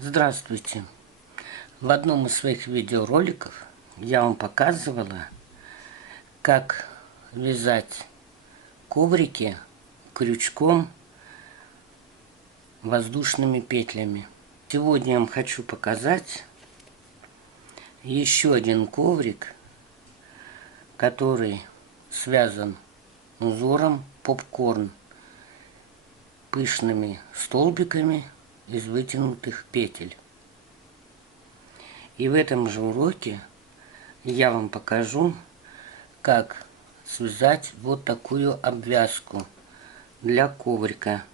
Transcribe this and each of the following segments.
Здравствуйте! В одном из своих видеороликов я вам показывала, как вязать коврики крючком воздушными петлями. Сегодня я вам хочу показать еще один коврик, который связан узором попкорн, пышными столбиками из вытянутых петель. И в этом же уроке я вам покажу, как связать вот такую обвязку для коврика.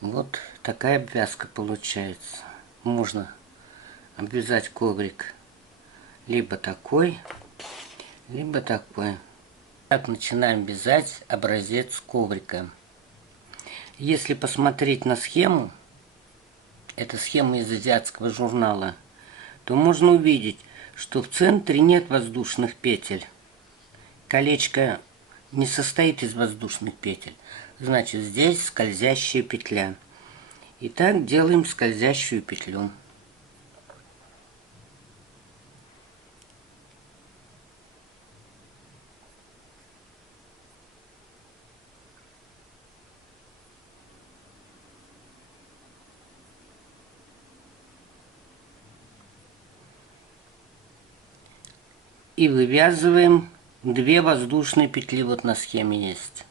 Вот такая обвязка получается. Можно обвязать коврик либо такой, либо такой. Так начинаем вязать образец коврика. Если посмотреть на схему, это схема из азиатского журнала, то можно увидеть, что в центре нет воздушных петель. Колечко не состоит из воздушных петель, значит здесь скользящая петля. Итак, делаем скользящую петлю. И вывязываем 2 воздушные петли, вот на схеме есть.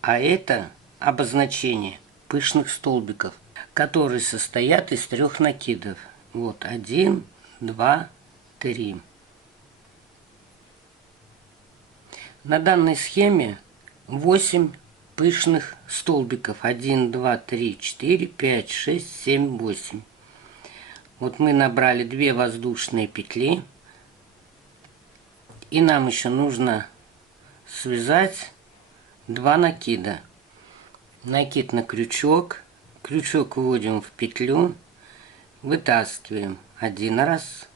А это обозначение пышных столбиков, которые состоят из 3 накидов. Вот 1, 2, 3. На данной схеме 8 пышных столбиков. 1, 2, 3, 4, 5, 6, 7, 8. Вот мы набрали 2 воздушные петли. И нам еще нужно связать 2 накида. Накид на крючок. Крючок вводим в петлю. Вытаскиваем 1 раз.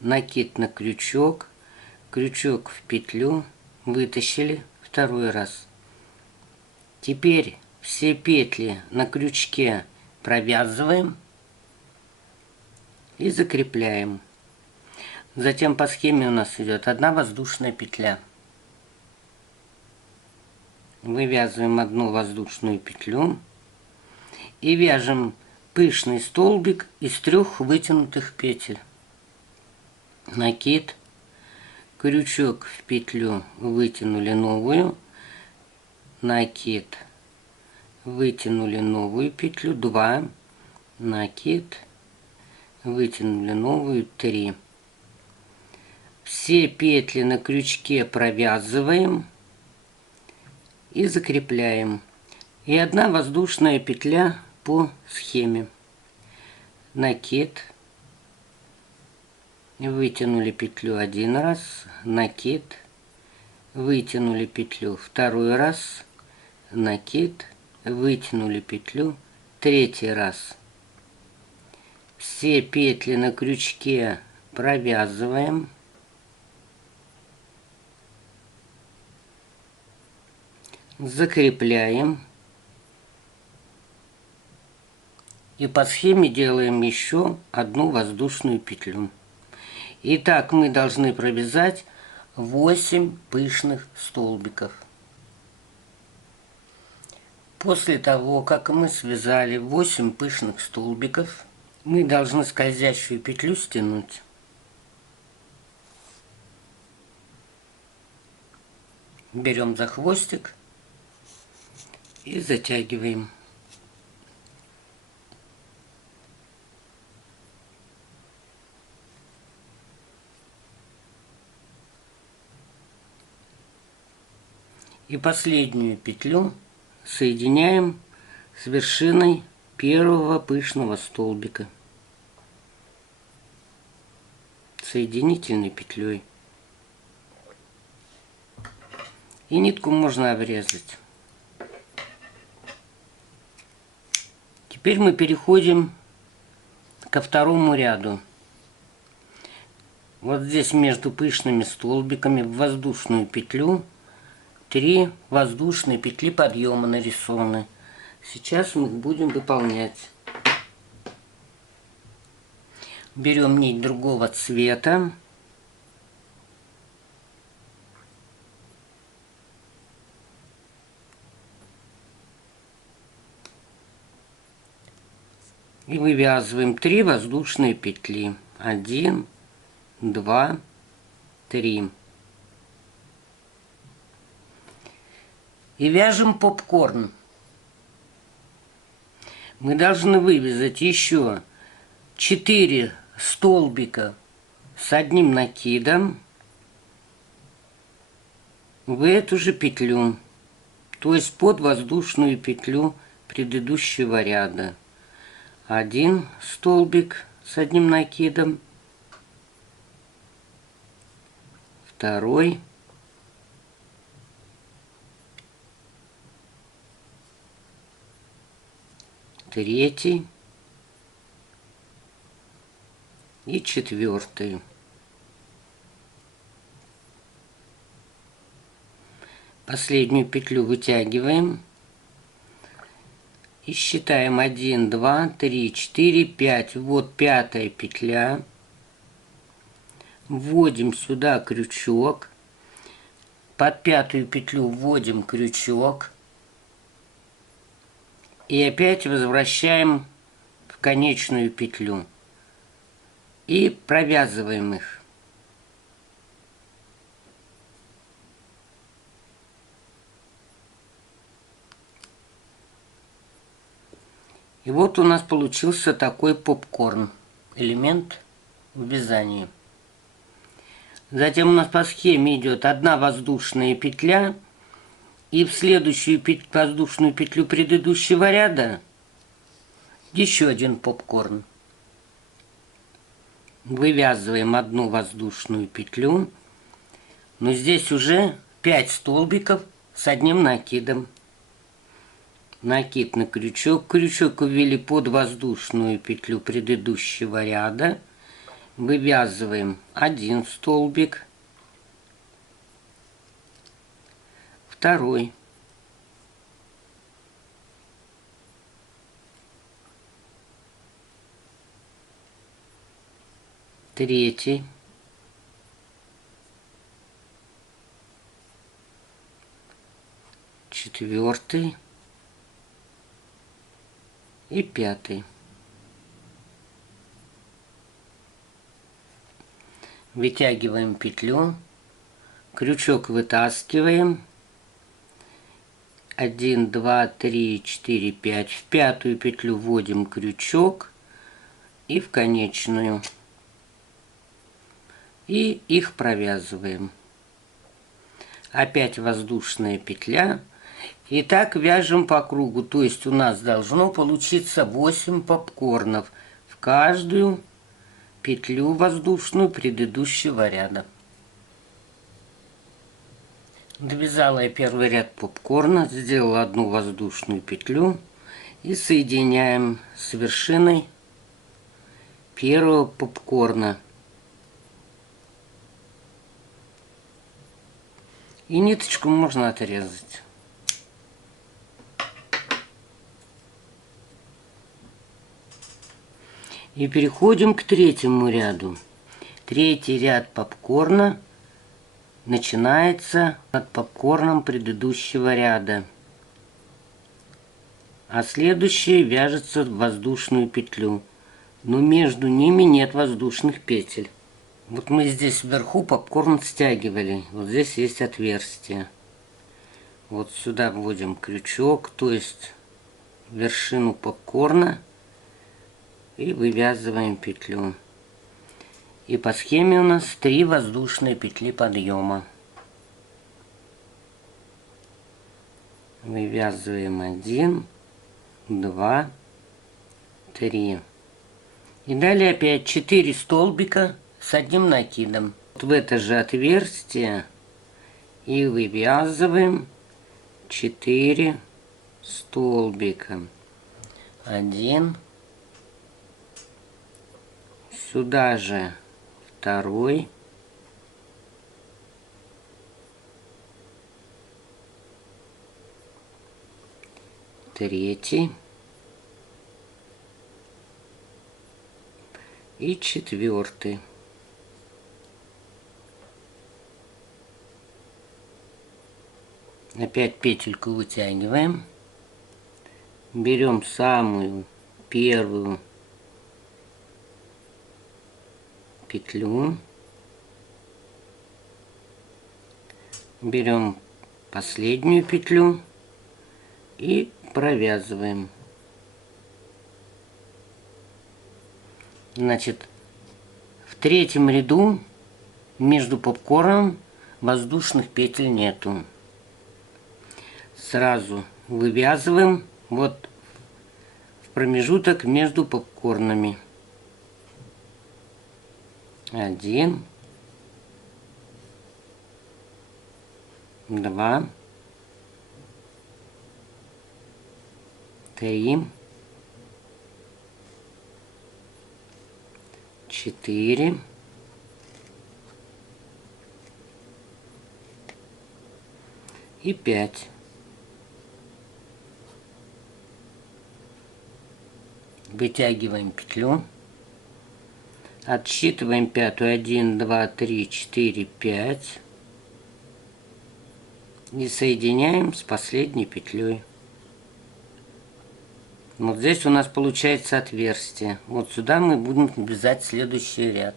Накид на крючок. Крючок в петлю. Вытащили 2 раз. Теперь все петли на крючке провязываем и закрепляем. Затем по схеме у нас идет 1 воздушная петля. Вывязываем 1 воздушную петлю и вяжем пышный столбик из 3 вытянутых петель. Накид, крючок в петлю, вытянули новую, накид, вытянули новую петлю, 2, накид, вытянули новую, 3. Все петли на крючке провязываем и закрепляем. И 1 воздушная петля по схеме. Накид, вытянули петлю 1 раз, накид, вытянули петлю 2 раз, накид, вытянули петлю 3 раз. Все петли на крючке провязываем. Закрепляем. И по схеме делаем еще 1 воздушную петлю. Итак, мы должны провязать 8 пышных столбиков. После того, как мы связали 8 пышных столбиков, мы должны скользящую петлю стянуть. Берем за хвостик и затягиваем. И последнюю петлю соединяем с вершиной первого пышного столбика соединительной петлей. И нитку можно обрезать. Теперь мы переходим ко второму ряду. Вот здесь между пышными столбиками в воздушную петлю 3 воздушные петли подъема нарисованы. Сейчас мы их будем выполнять. Берем нить другого цвета. И вывязываем 3 воздушные петли. 1, 2, 3. И вяжем попкорн. Мы должны вывязать еще 4 столбика с одним накидом в эту же петлю, то есть под воздушную петлю предыдущего ряда. 1 столбик с одним накидом, 2, 3 и 4. Последнюю петлю вытягиваем и считаем 1, 2, 3, 4, 5. Вот 5-я петля. Вводим сюда крючок. Под 5-ю петлю вводим крючок. И опять возвращаем в конечную петлю. И провязываем их. И вот у нас получился такой попкорн, элемент в вязании. Затем у нас по схеме идет 1 воздушная петля, и в следующую воздушную петлю предыдущего ряда еще 1 попкорн. Вывязываем 1 воздушную петлю, но здесь уже 5 столбиков с одним накидом. Накид на крючок. Крючок ввели под воздушную петлю предыдущего ряда. Вывязываем 1 столбик, 2, 3, 4 и 5. Вытягиваем петлю, крючок вытаскиваем. 1, 2, 3, 4, 5. В 5-ю петлю вводим крючок и в конечную. И их провязываем. Опять воздушная петля. И так вяжем по кругу. То есть у нас должно получиться 8 попкорнов в каждую петлю воздушную предыдущего ряда. Довязала я первый ряд попкорна, сделала 1 воздушную петлю и соединяем с вершиной первого попкорна. И ниточку можно отрезать. И переходим к 3-му ряду. 3-й ряд попкорна начинается над попкорном предыдущего ряда, а следующий вяжется в воздушную петлю, но между ними нет воздушных петель. Вот мы здесь вверху попкорн стягивали, вот здесь есть отверстие. Вот сюда вводим крючок, то есть вершину попкорна, и вывязываем петлю. И по схеме у нас 3 воздушные петли подъема. Вывязываем 1, 2, 3. И далее опять 4 столбика с одним накидом. Вот в это же отверстие и вывязываем 4 столбика. 1, сюда же второй, третий и четвертый. Опять петельку вытягиваем, берем самую первую петлю, берем последнюю петлю и провязываем. Значит, в третьем ряду между попкорном воздушных петель нету. Сразу вывязываем вот в промежуток между попкорнами. 1, 2, 3, 4, 5. Вытягиваем петлю, отсчитываем пятую, 1, 2, 3, 4, 5 и соединяем с последней петлей. Вот здесь у нас получается отверстие. Вот сюда мы будем вязать следующий ряд.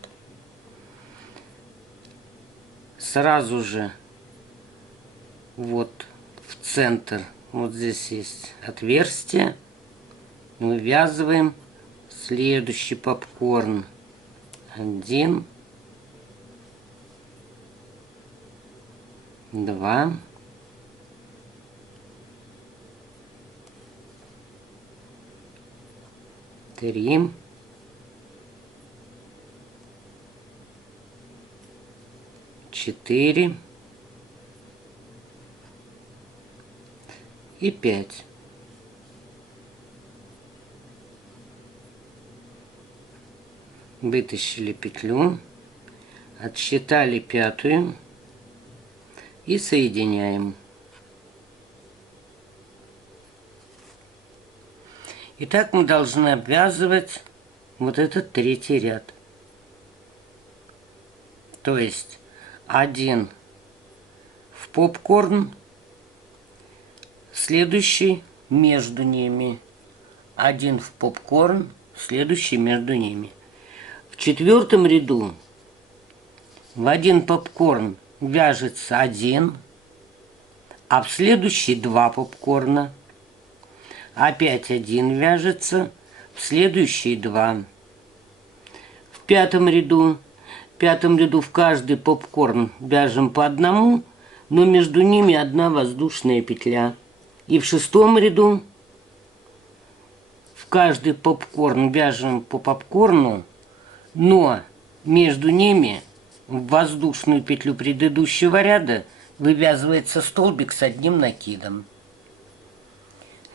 Сразу же вот в центр, вот здесь есть отверстие. Вывязываем следующий попкорн. 1, 2, 3, 4 и 5. Вытащили петлю, отсчитали пятую и соединяем. Итак, мы должны обвязывать вот этот третий ряд. То есть 1 в попкорн, следующий между ними, 1 в попкорн, следующий между ними. В четвертом ряду в 1 попкорн вяжется 1, а в следующий 2 попкорна. Опять 1 вяжется, в следующий 2. В пятом ряду в каждый попкорн вяжем по одному, но между ними 1 воздушная петля. И в шестом ряду в каждый попкорн вяжем по попкорну, но между ними в воздушную петлю предыдущего ряда вывязывается столбик с 1 накидом.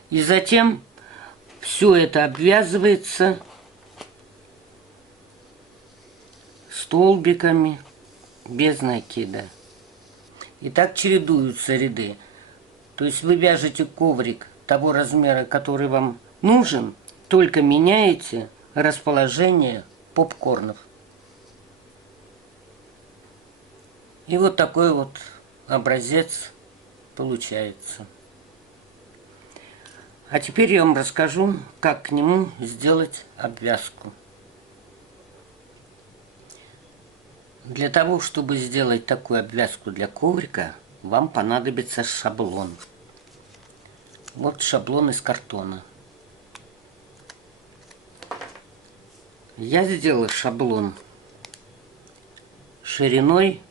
И затем все это обвязывается столбиками без накида. И так чередуются ряды. То есть вы вяжете коврик того размера, который вам нужен, только меняете расположение попкорнов. И вот такой вот образец получается. А теперь я вам расскажу, как к нему сделать обвязку. Для того, чтобы сделать такую обвязку для коврика, вам понадобится шаблон. Вот шаблон из картона. Я сделала шаблон шириной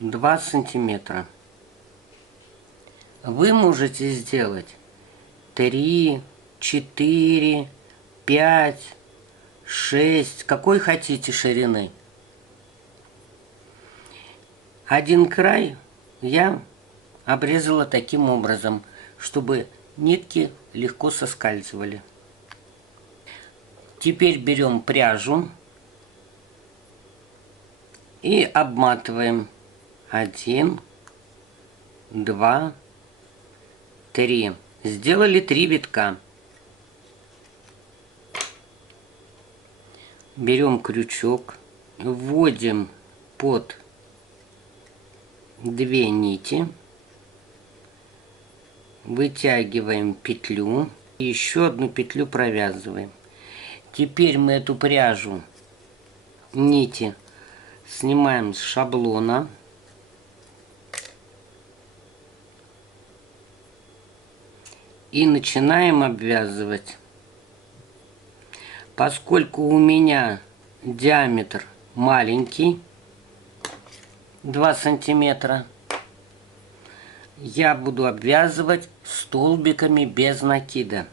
2 сантиметра. Вы можете сделать 3, 4, 5, 6, какой хотите ширины. Один край я обрезала таким образом, чтобы нитки легко соскальзывали. Теперь берем пряжу И обматываем 1, 2, 3. Сделали 3 витка. Берем крючок, вводим под 2 нити, вытягиваем петлю и еще одну петлю провязываем. Теперь мы эту пряжу, нити, снимаем с шаблона. И начинаем обвязывать. Поскольку у меня диаметр маленький, 2 сантиметра, я буду обвязывать столбиками без накида.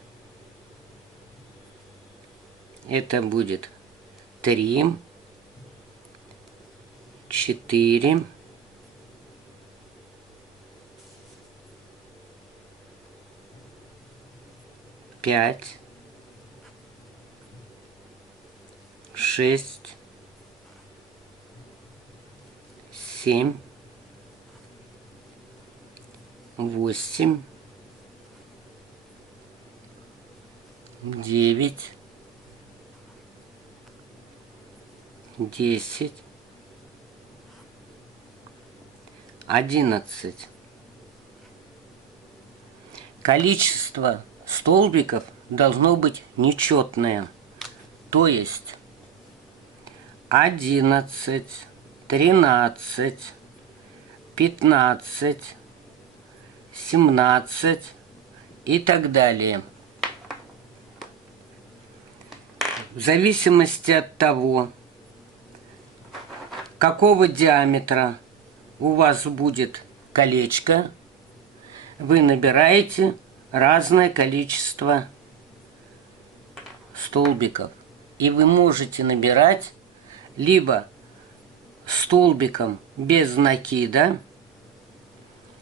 Это будет 3, 4, 5, 6, 7, 8, 9, 10, 11. Количество столбиков должно быть нечетное, то есть 11, 13, 15, 17 и так далее. В зависимости от того, какого диаметра у вас будет колечко, вы набираете разное количество столбиков. И вы можете набирать либо столбиком без накида,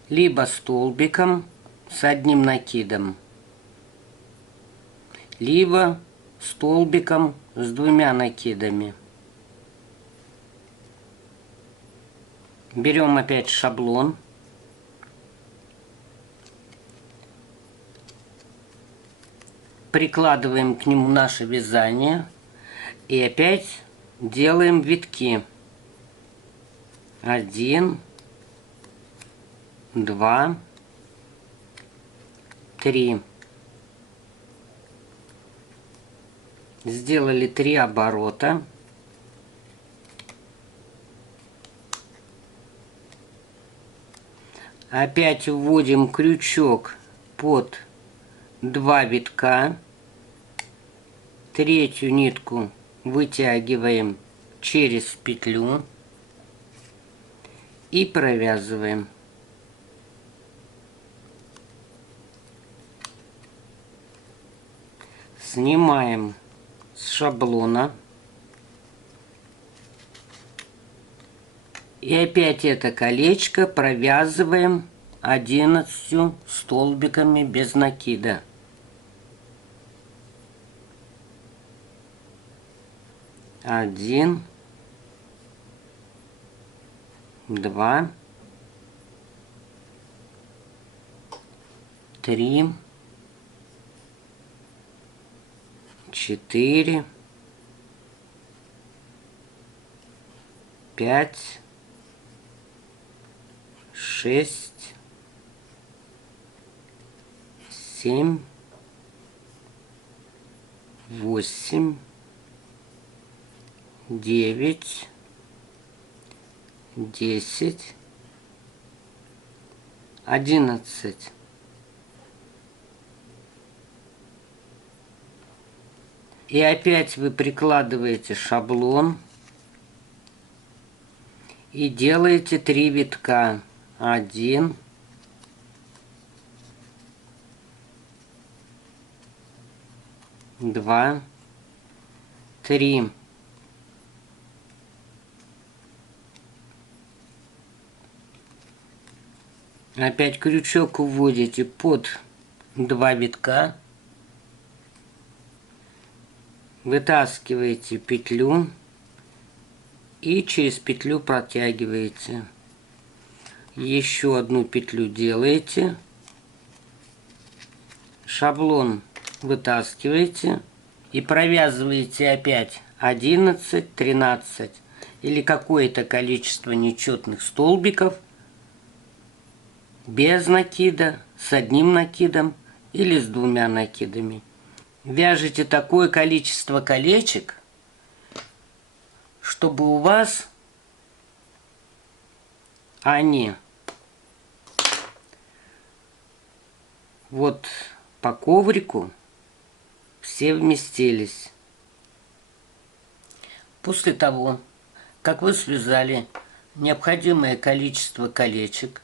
либо столбиком с одним накидом, либо столбиком с 2 накидами. Берем опять шаблон. Прикладываем к нему наше вязание и опять делаем витки. 1, 2, 3. Сделали 3 оборота. Опять вводим крючок под 2 витка. Третью нитку вытягиваем через петлю и провязываем. Снимаем с шаблона. И опять это колечко провязываем 11 столбиками без накида. 1, 2, 3, 4, 5, 6, 7, 8, 9, 10, 11. И опять вы прикладываете шаблон и делаете 3 витка. 1, 2, 3. Опять крючок вводите под 2 витка, вытаскиваете петлю и через петлю протягиваете. Еще одну петлю делаете, шаблон вытаскиваете и провязываете опять 11, 13 или какое-то количество нечетных столбиков без накида, с одним накидом или с двумя накидами. Вяжите такое количество колечек, чтобы у вас они вот по коврику все вместились. После того, как вы связали необходимое количество колечек,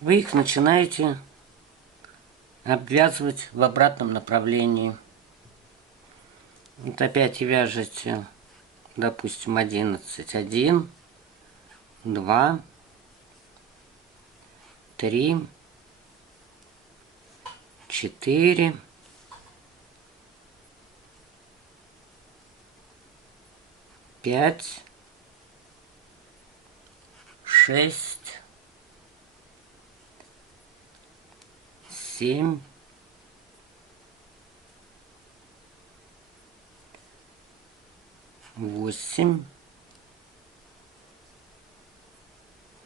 вы их начинаете обвязывать в обратном направлении. Вот опять вяжете, допустим, 11, 1, 2, 3, 4, 5, 6, 7, 8,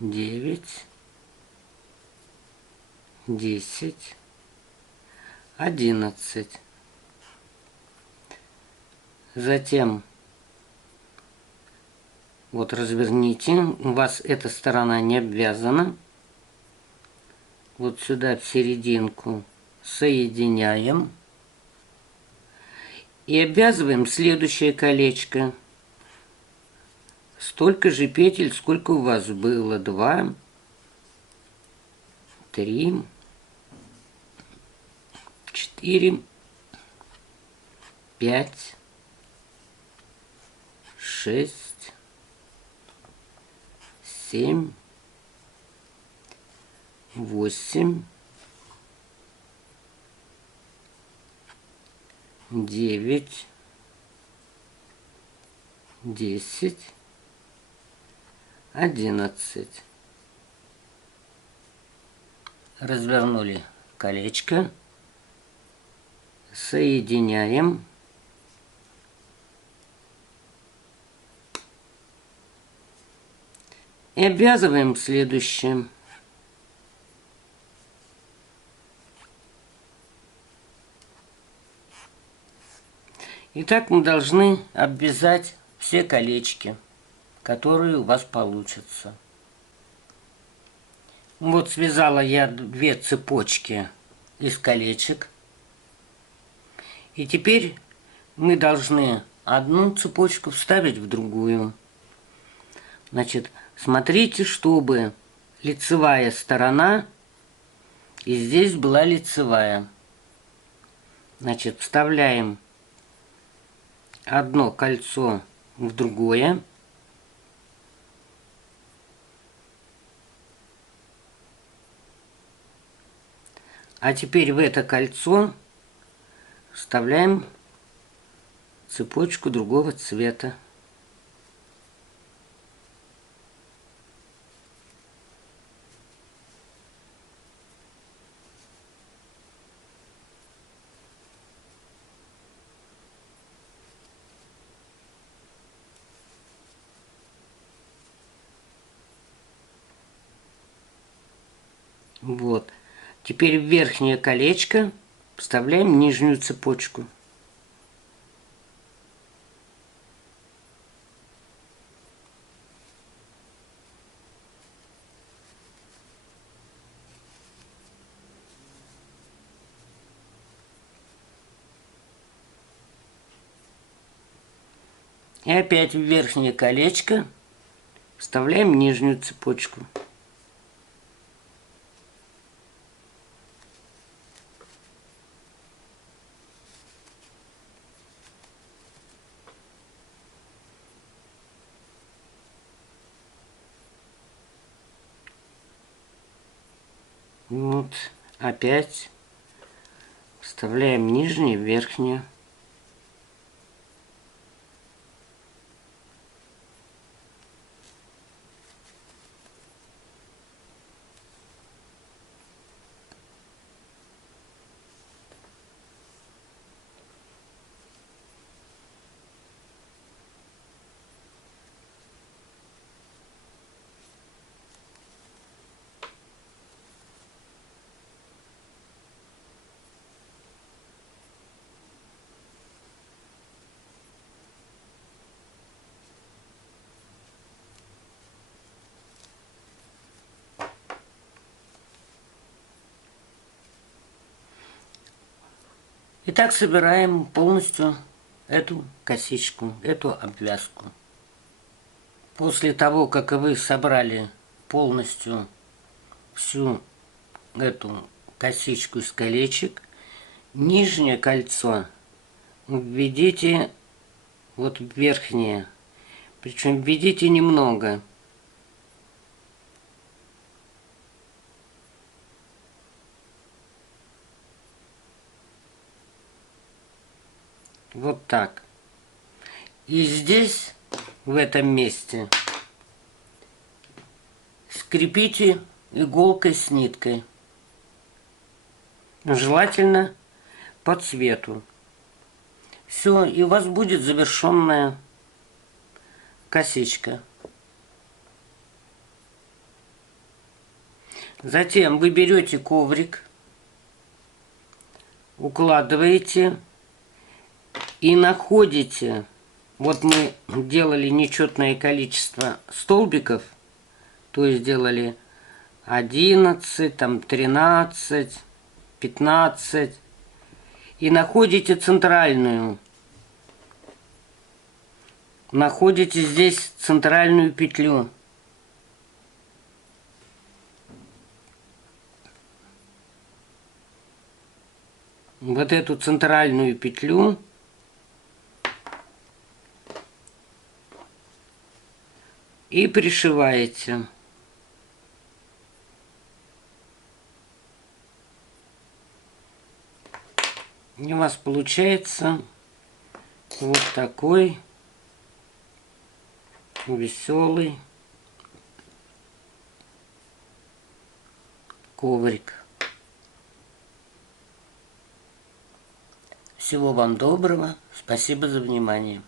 9, 10, 11. Затем вот разверните, у вас эта сторона не обвязана. Вот сюда в серединку соединяем и обвязываем следующее колечко. Столько же петель, сколько у вас было. 2, 3, 4, 5, 6, 7, 8, 9, 10, 11. Развернули колечко, соединяем. И обвязываем следующее. Итак, мы должны обвязать все колечки, которые у вас получатся. Вот связала я 2 цепочки из колечек. И теперь мы должны одну цепочку вставить в другую. Значит, смотрите, чтобы лицевая сторона и здесь была лицевая. Значит, вставляем одно кольцо в другое. А теперь в это кольцо вставляем цепочку другого цвета. Вот. Теперь в верхнее колечко вставляем нижнюю цепочку. И опять в верхнее колечко вставляем нижнюю цепочку. Вот, опять вставляем нижнее, верхнее. И так собираем полностью эту косичку, эту обвязку. После того, как вы собрали полностью всю эту косичку из колечек, нижнее кольцо введите вот в верхнее, причем введите немного. Вот так. И здесь, в этом месте, скрепите иголкой с ниткой. Желательно по цвету. Все, и у вас будет завершенная косичка. Затем вы берете коврик, укладываете и находите, вот мы делали нечетное количество столбиков, то есть делали 11, там 13, 15, и находите центральную. Находите здесь центральную петлю. Вот эту центральную петлю и пришиваете. И у вас получается вот такой веселый коврик. Всего вам доброго. Спасибо за внимание.